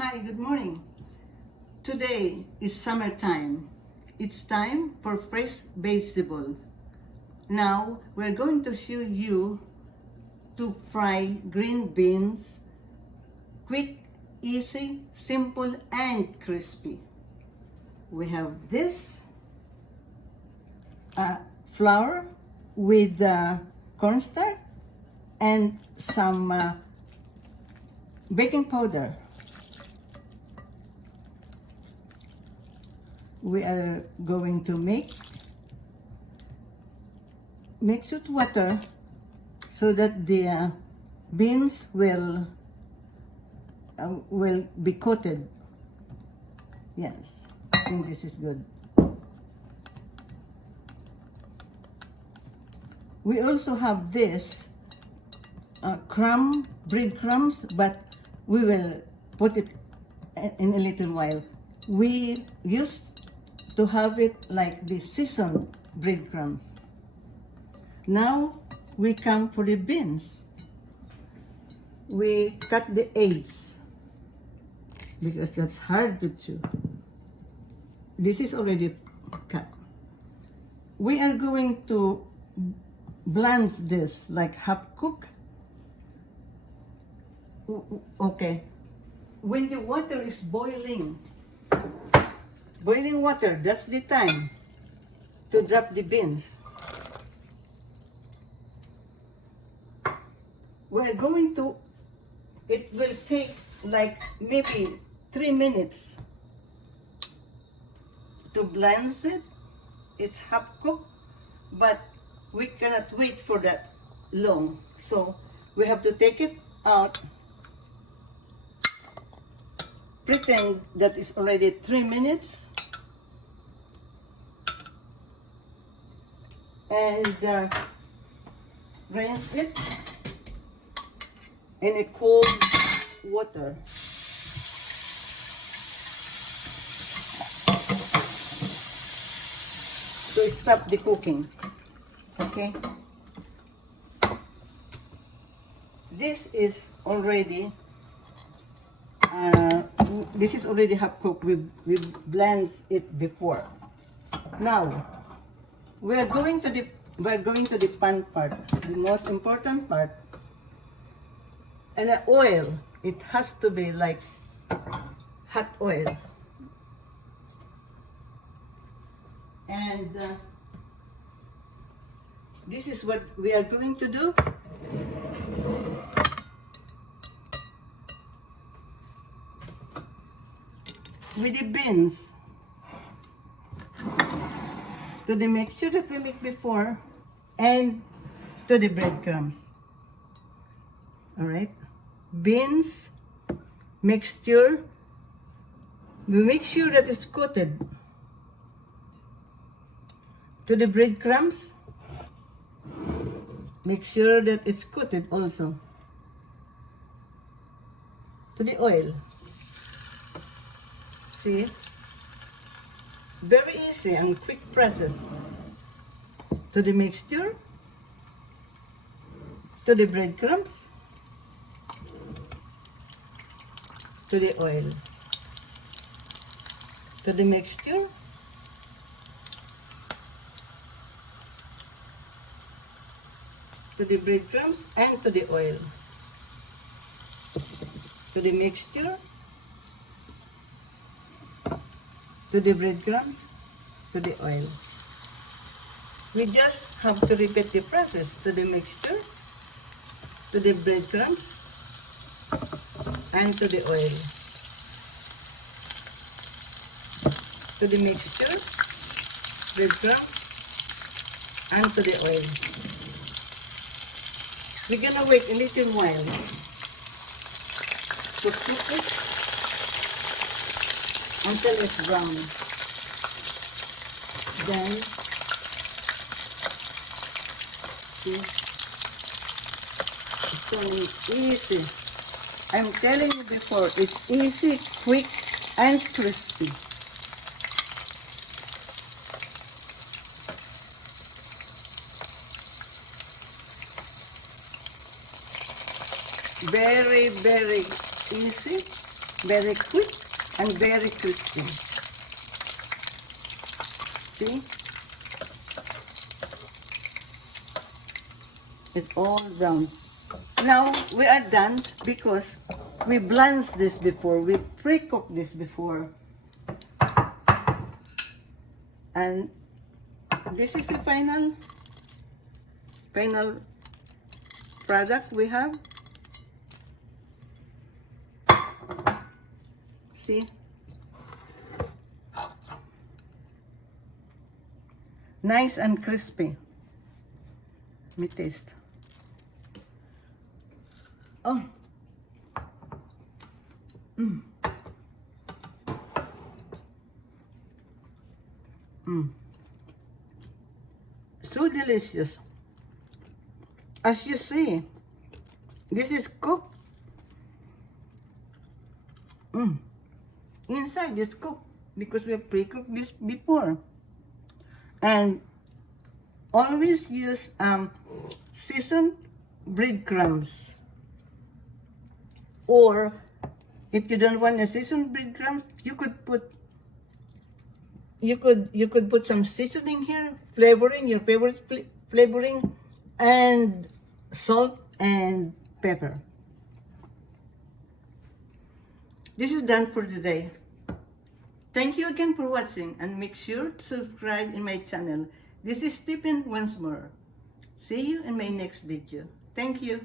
Hi, good morning. Today is summertime. It's time for fresh vegetable. Now we're going to show you to fry green beans. Quick, easy, simple, and crispy. We have this flour with cornstarch and some baking powder. We are going to mix with water so that the beans will be coated. Yes, I think this is good. We also have this breadcrumbs, but we will put it in a little while. We used to have it like the seasoned breadcrumbs. Now we come for the beans. We cut the ends because that's hard to chew. This is already cut. We are going to blanch this like half cook. Okay. When the water is boiling water, that's the time to drop the beans. We're going to, it will take like maybe 3 minutes to blanch it. It's half cooked, but we cannot wait for that long. So we have to take it out. Pretend that it's already 3 minutes. And rinse it in a cold water. To stop the cooking. Okay? This is already half cooked. We blanched it before. Now we're going to the pan part, the most important part. And the oil, it has to be like hot oil. And this is what we are going to do. With the beans, to the mixture that we make before, and to the breadcrumbs. All right, beans mixture. We make sure that it's coated. To the breadcrumbs, make sure that it's coated also. To the oil. See? Very easy and quick process. To the mixture, to the breadcrumbs, to the oil, to the mixture, to the breadcrumbs, and to the oil, to the mixture, to the breadcrumbs, to the oil. We just have to repeat the process. To the mixture, to the breadcrumbs, and to the oil. To the mixture, breadcrumbs, and to the oil. We're gonna wait a little while to cook it until it's brown. Then, see, it's turning easy. I'm telling you before, it's easy, quick, and crispy. Very, very easy Very quick and very crispy. See? It's all brown. Now we are done because we blanched this before. We pre-cooked this before. And this is the final product we have. See? Nice and crispy. Let me taste. Oh. Mm. Mm. So delicious. As you see, this is cooked. Inside is cooked because we pre-cooked this before. And always use seasoned breadcrumbs. Or if you don't want a seasoned breadcrumbs, you could put some seasoning here, flavoring, your favorite flavoring, and salt and pepper. This is done for today. Thank you again for watching, and make sure to subscribe in my channel. This is Tipin once more. See you in my next video. Thank you.